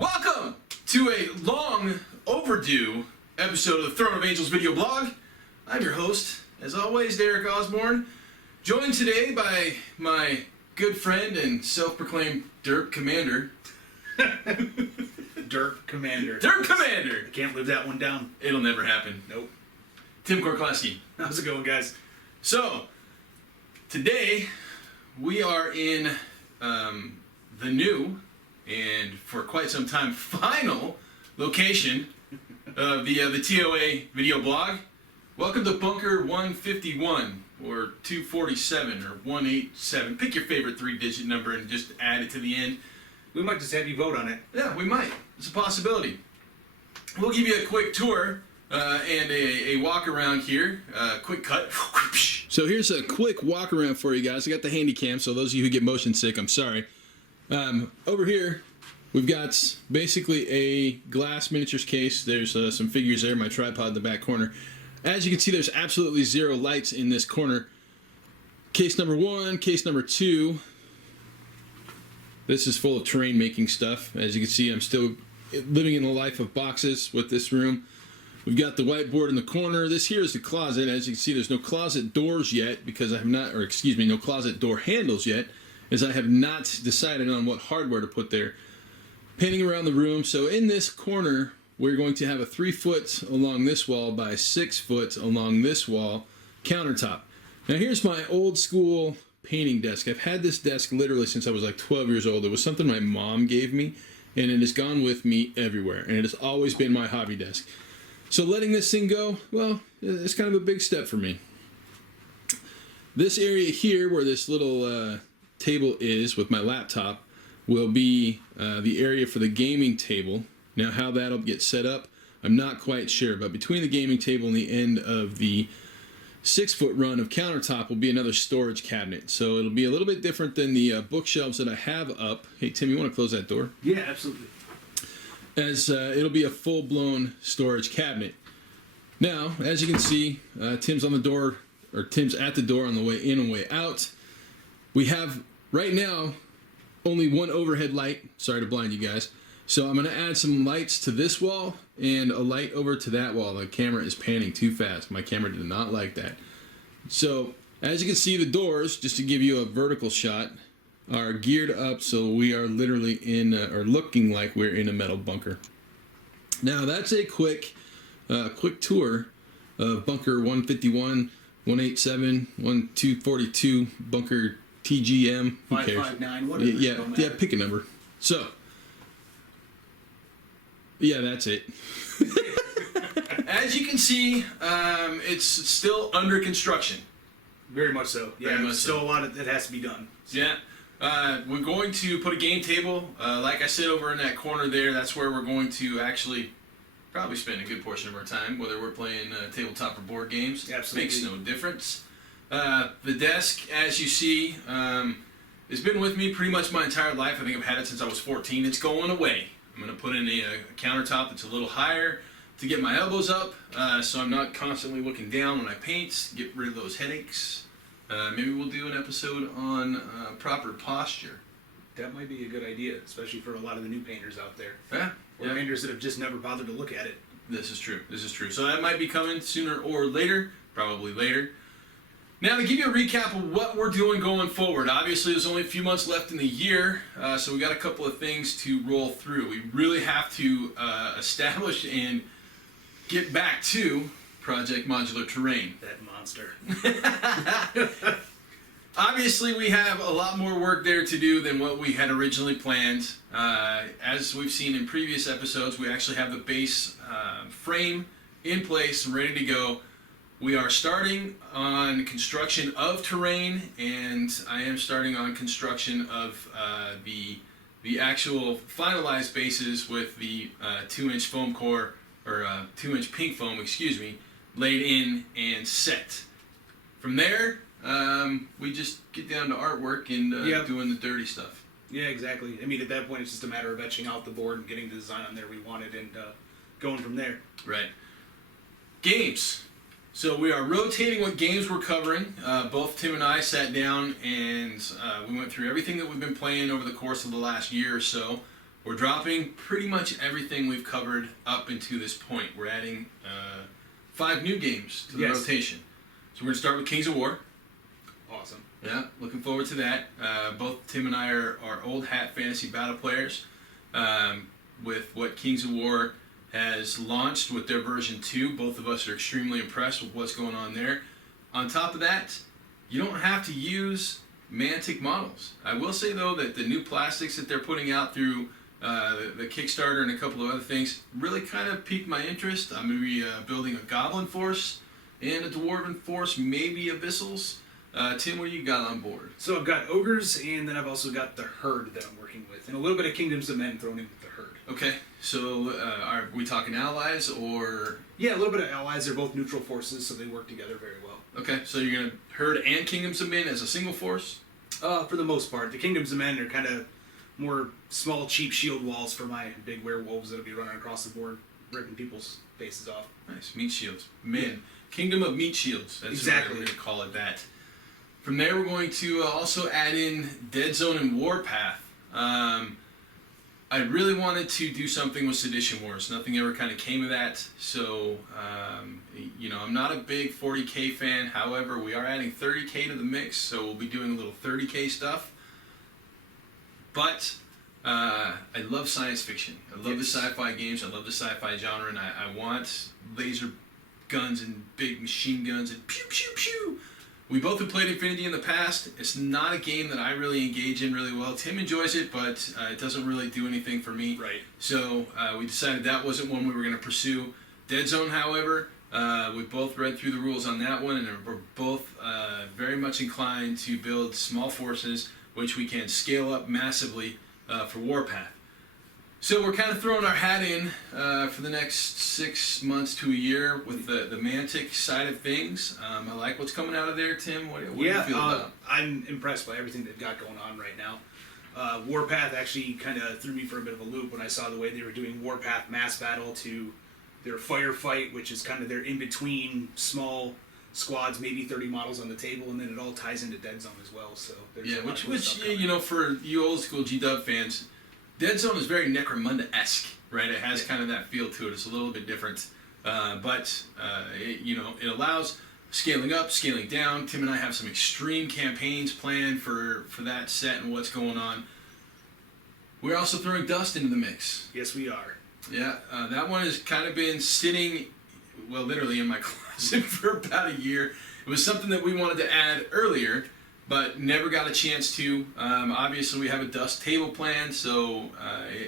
Welcome to a long overdue episode of the Throne of Angels video blog. I'm your host, as always, Derek Osborne, joined today by my good friend and self-proclaimed Derp Commander. Derp Commander. Derp Commander! I can't live that one down. It'll never happen. Nope. Tim Korkleski. How's it going, guys? So, today we are in the new, and for quite some time, final location of the TOA video blog. Welcome to Bunker 151, or 247, or 187. Pick your favorite three-digit number and just add it to the end. We might just have you vote on it. Yeah, we might. It's a possibility. We'll give you a quick tour and a walk around here. Quick cut. So here's a quick walk around for you guys. I got the handy cam, so those of you who get motion sick, I'm sorry. Over here, we've got basically a glass miniatures case. There's some figures there, my tripod in the back corner. As you can see, there's absolutely zero lights in this corner. Case number 1, case number 2. This is full of terrain making stuff. As you can see, I'm still living in the life of boxes with this room. We've got the whiteboard in the corner. This here is the closet. As you can see, there's no closet doors yet because I have not, or excuse me, no closet door handles yet, as I have not decided on what hardware to put there. Painting around the room. So in this corner, we're going to have a 3 foot along this wall by 6 foot along this wall countertop. Now here's my old school painting desk. I've had this desk literally since I was like 12 years old. It was something my mom gave me, and it has gone with me everywhere, and it has always been my hobby desk. So letting this thing go, well, it's kind of a big step for me. This area here where this little table is with my laptop will be the area for the gaming table. Now how that'll get set up, I'm not quite sure, but between the gaming table and the end of the 6 foot run of countertop will be another storage cabinet. So it'll be a little bit different than the bookshelves that I have up. Hey Tim, you want to close that door? Yeah, absolutely. As it'll be a full-blown storage cabinet. Now, as you can see, Tim's on the door, or Tim's at the door on the way in and way out. We have, right now, only one overhead light. Sorry to blind you guys. So I'm going to add some lights to this wall and a light over to that wall. The camera is panning too fast. My camera did not like that. So, as you can see, the doors, just to give you a vertical shot, are geared up so we are literally in, or looking like we're in a metal bunker. Now that's a quick tour of Bunker 151, 187, 1242, Bunker TGM, who cares? 559, whatever. Yeah, pick a number. So, yeah, that's it. As you can see, it's still under construction. Very much so. Yeah, Very much still so. a lot that has to be done. Yeah. We're going to put a game table, like I said, over in that corner there. That's where we're going to actually probably spend a good portion of our time, whether we're playing tabletop or board games. Absolutely. Makes no difference. The desk, as you see, has been with me pretty much my entire life. I think I've had it since I was 14. It's going away. I'm going to put in a countertop that's a little higher to get my elbows up, so I'm not constantly looking down when I paint, get rid of those headaches. Maybe we'll do an episode on proper posture. That might be a good idea, especially for a lot of the new painters out there. Yeah. Or painters that have just never bothered to look at it. This is true. This is true. So that might be coming sooner or later, probably later. Now, to give you a recap of what we're doing going forward, obviously there's only a few months left in the year, so we got a couple of things to roll through. We really have to establish and get back to Project Modular Terrain. That monster. Obviously, we have a lot more work there to do than what we had originally planned. As we've seen in previous episodes, we actually have the base frame in place and ready to go. We are starting on construction of terrain, and I am starting on construction of the actual finalized bases with the 2-inch foam core, or 2-inch pink foam, excuse me, laid in and set. From there, we just get down to artwork and doing the dirty stuff. Yeah, exactly. I mean, at that point, it's just a matter of etching out the board and getting the design on there we wanted and going from there. Right. Games. So we are rotating what games we're covering. Both Tim and I sat down and we went through everything that we've been playing over the course of the last year or so. We're dropping pretty much everything we've covered up until this point. We're adding 5 new games to the rotation. So we're going to start with Kings of War. Awesome. Yeah, looking forward to that. Both Tim and I are old hat fantasy battle players. With what Kings of War has launched with their version 2, both of us are extremely impressed with what's going on there. On top of that, you don't have to use Mantic models. I will say though that the new plastics that they're putting out through the Kickstarter and a couple of other things really kind of piqued my interest. I'm going to be building a Goblin force and a Dwarven force, maybe Abyssals. Tim, what do you got on board? So I've got Ogres, and then I've also got the Herd that I'm working with, and a little bit of Kingdoms of Men thrown in with the Herd. Okay, so are we talking allies or? Yeah, a little bit of allies. They're both neutral forces, so they work together very well. Okay, so you're gonna Herd and Kingdoms of Men as a single force? For the most part, the Kingdoms of Men are kind of more small, cheap shield walls for my big werewolves that'll be running across the board, ripping people's faces off. Nice, meat shields. Man, Kingdom of Meat Shields. That's exactly. what we're gonna call it that. From there, we're going to also add in Dead Zone and Warpath. I really wanted to do something with Sedition Wars. Nothing ever kind of came of that. So, I'm not a big 40K fan. However, we are adding 30K to the mix, so we'll be doing a little 30K stuff. But I love science fiction. I love the sci-fi games. I love the sci-fi genre, and I want laser guns and big machine guns and pew, pew, pew. We both have played Infinity in the past. It's not a game that I really engage in really well. Tim enjoys it, but it doesn't really do anything for me. Right. So we decided that wasn't one we were going to pursue. Dead Zone, however, we both read through the rules on that one, and we're both very much inclined to build small forces, which we can scale up massively for Warpath. So we're kind of throwing our hat in for the next 6 months to a year with the Mantic side of things. I like what's coming out of there, Tim. What do you feel about? I'm impressed by everything they've got going on right now. Warpath actually kind of threw me for a bit of a loop when I saw the way they were doing Warpath Mass Battle to their Firefight, which is kind of their in-between small squads, maybe 30 models on the table, and then it all ties into Dead Zone as well. So there's a lot of cool stuff coming. For you old school GW fans, Dead Zone is very Necromunda-esque, right? It has kind of that feel to it. It's a little bit different, but it allows scaling up, scaling down. Tim and I have some extreme campaigns planned for that set and what's going on. We're also throwing Dust into the mix. Yes, we are. Yeah, that one has kind of been sitting, well, literally in my closet for about a year. It was something that we wanted to add earlier, but never got a chance to. Obviously, we have a Dust table plan, so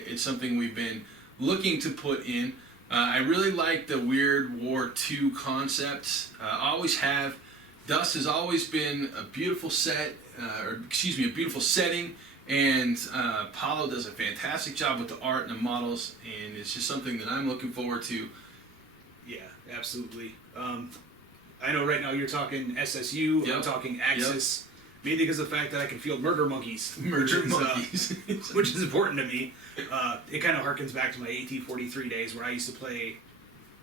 it's something we've been looking to put in. I really like the Weird War 2 concept. Always have. Dust has always been a beautiful a beautiful setting, and Paulo does a fantastic job with the art and the models, and it's just something that I'm looking forward to. Yeah, absolutely. I know right now you're talking SSU, I'm talking Axis. Mainly because of the fact that I can field murder monkeys. Which is important to me. It kind of harkens back to my AT-43 days where I used to play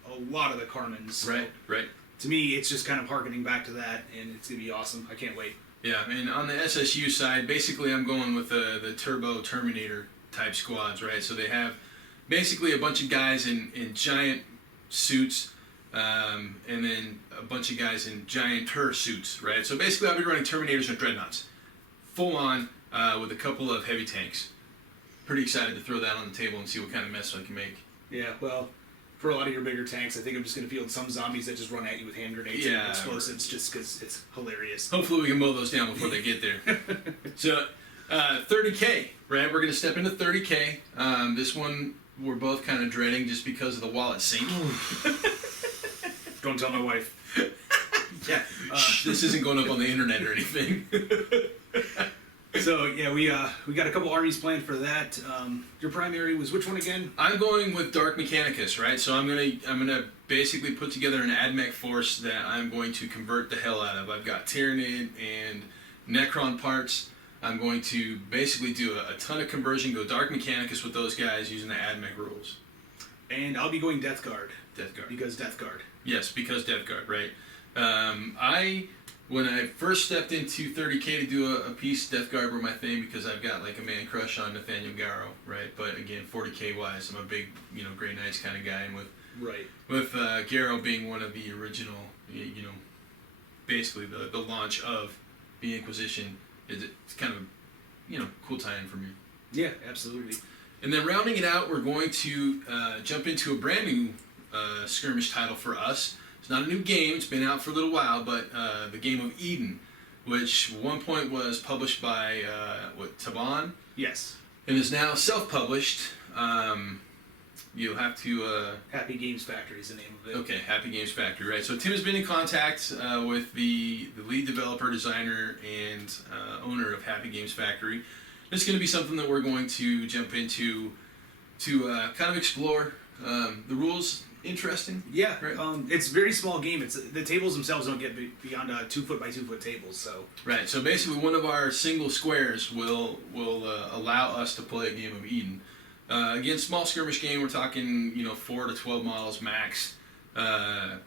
a lot of the Carmins. So right. To me, it's just kind of harkening back to that, and it's going to be awesome. I can't wait. Yeah, and on the SSU side, basically I'm going with the Turbo Terminator type squads, right? So they have basically a bunch of guys in giant suits, and then a bunch of guys in gianter suits, right? So basically I'll be running Terminators and Dreadnoughts, full on, with a couple of heavy tanks. Pretty excited to throw that on the table and see what kind of mess I can make. Yeah, well, for a lot of your bigger tanks, I think I'm just going to field some zombies that just run at you with hand grenades and explosives just because it's hilarious. Hopefully we can mow those down before they get there. So, 30K, right? We're going to step into 30K. This one we're both kind of dreading just because of the wallet sync. Don't tell my wife. Yeah, this isn't going up on the internet or anything. So yeah, we got a couple armies planned for that. Your primary was which one again? I'm going with Dark Mechanicus, right? So I'm gonna basically put together an AdMech force that I'm going to convert the hell out of. I've got Tyranid and Necron parts. I'm going to basically do a ton of conversion, go Dark Mechanicus with those guys using the AdMech rules. And I'll be going Death Guard. Death Guard. Because Death Guard. Yes, because Death Guard, right? When I first stepped into 30K to do a piece, Death Guard were my thing because I've got like a man crush on Nathaniel Garrow, right? But again, 40K wise, I'm a big, Grey Knights kind of guy, and with Garrow being one of the original, basically the launch of the Inquisition, it's kind of, cool tie-in for me. Yeah, absolutely. And then rounding it out, we're going to jump into a brand new skirmish title for us. It's not a new game, it's been out for a little while, but the game of Eden, which at one point was published by, Taban? Yes. And is now self-published. You'll have to... Happy Games Factory is the name of it. Okay, Happy Games Factory, right. So Tim has been in contact with the lead developer, designer, and owner of Happy Games Factory. It's going to be something that we're going to jump into to kind of explore. The rules, interesting. Yeah, right? It's a very small game. The tables themselves don't get beyond 2 foot by 2 foot tables. So right. So basically, one of our single squares will allow us to play a game of Eden. Again, small skirmish game. We're talking 4 to 12 models max.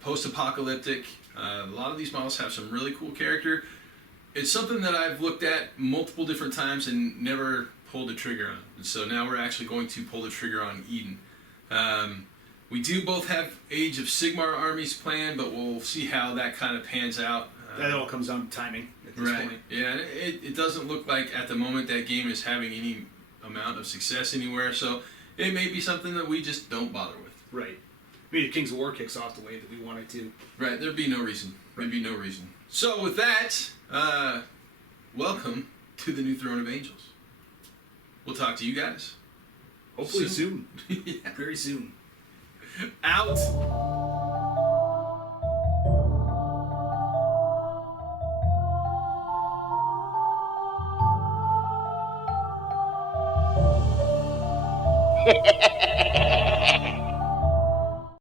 Post-apocalyptic. A lot of these models have some really cool character. It's something that I've looked at multiple different times and never pulled the trigger on. And so now we're actually going to pull the trigger on Eden. We do both have Age of Sigmar armies planned, but we'll see how that kind of pans out. That all comes down to timing at this point. Yeah, it doesn't look like at the moment that game is having any amount of success anywhere, so it may be something that we just don't bother with. Right. Maybe Kings of War kicks off the way that we wanted to. Right, there'd be no reason. There'd be no reason. So with that, welcome to the new Throne of Angels. We'll talk to you guys. Hopefully soon. Yeah. Very soon. Out!